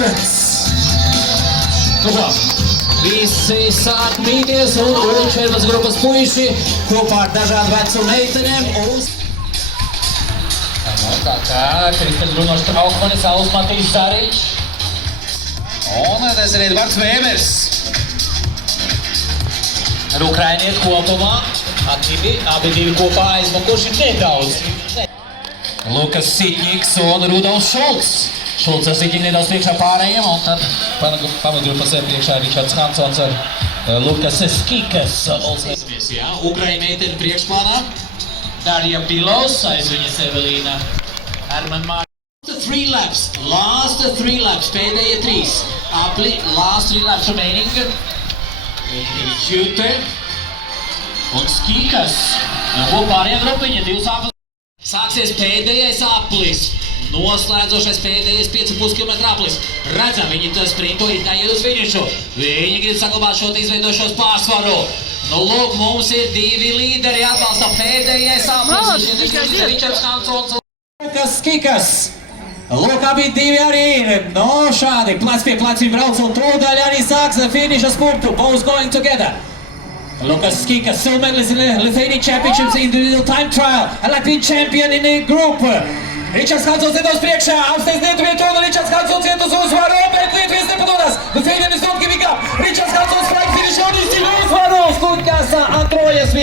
Evans. Visi sāk mīties un šeit grupas puiši kopā ar dažādu vecumu meitenēm. Kristas Brunošs Traukmanis, Sauls Matīs Zariņš. Un tas ir Edvards Vēbers. Ar ukrainieti kopumā. Abi divi kopā aizmukuši nedaudz. Lukas Sitņiks un Rudolfs Šulcs. Šulcs ar Sitņiku nedaudz priekšā pārējiem, un tad pamatgrupas priekšā Ričards Hansons ar Lukas Skikas. Ukraina meiteni priekšplānā. Darja Bilos, aiz viņas Evelīna Herman Mārķis. Last three laps, pēdējie 3. Last 3 laps remaining. Čute un Skikas. Un pārējā grupiņa, 2 aplis. Sāksies pēdējais aplis. Noslēdzošais pēdējais 5,5 km aplis. Redzam, viņi to sprinto it kā iet uz finišu. Viņi grib saglabāt šo izveidošos pārsvaru. Nu, lūk, mums ir 2 līderi atbalsta pēdējais aplis. Ričards Hansons un Lukas Skikas. Lūk, abi 2 arī ir. No, šādi plec pie pleciem brauc un tūdaļ arī sāks finišas punktu. Both going together. Lukas Skikas, silver medalist in the Lithuanian Championships individual time trial. A Latvian champion in the group. Ričards Hansons iet uz priekšā, apsteidz Lietuvieti un Ričards Hansons iet uz uzvaru, bet Lietuvijas nepadodas. Lithuanian is not giving up. Ričards Hansons strike finish un izcīņ uzvaru. Skuļkās atrojas.